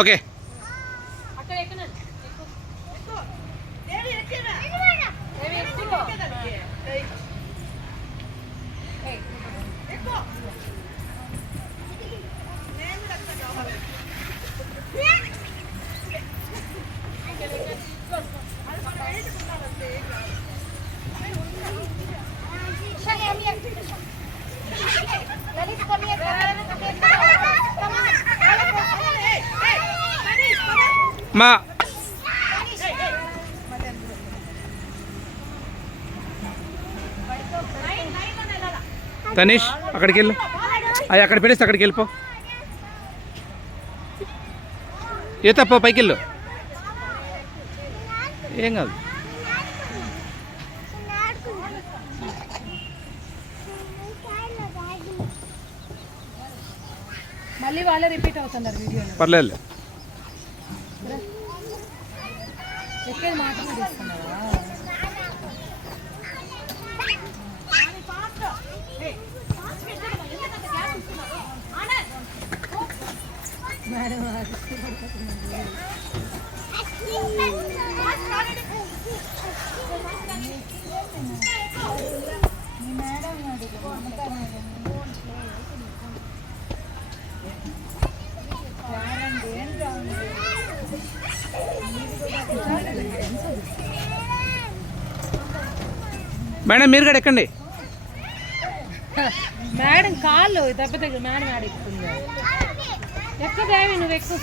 Okay మా తనీష్ అక్కడికి వెళ్ళు. అవి అక్కడ పెడేస్తే అక్కడికి వెళ్ళిపో. ఏ తప్ప పైకి వెళ్ళు, ఏం కాదు. మళ్ళీ వాళ్ళే రిపీట్ అవుతున్నారు వీడియోలో. పర్లేదు. ఎక్కేది మాత్రమే తీసుకున్నావా? మేడం మేడం మీరు కూడా ఎక్కండి. మేడం కాళ్ళు దెబ్బ దగ్గర మేడం ఆడెక్కుతుంది. ఎక్కువ దేవి నువ్వు ఎక్కువ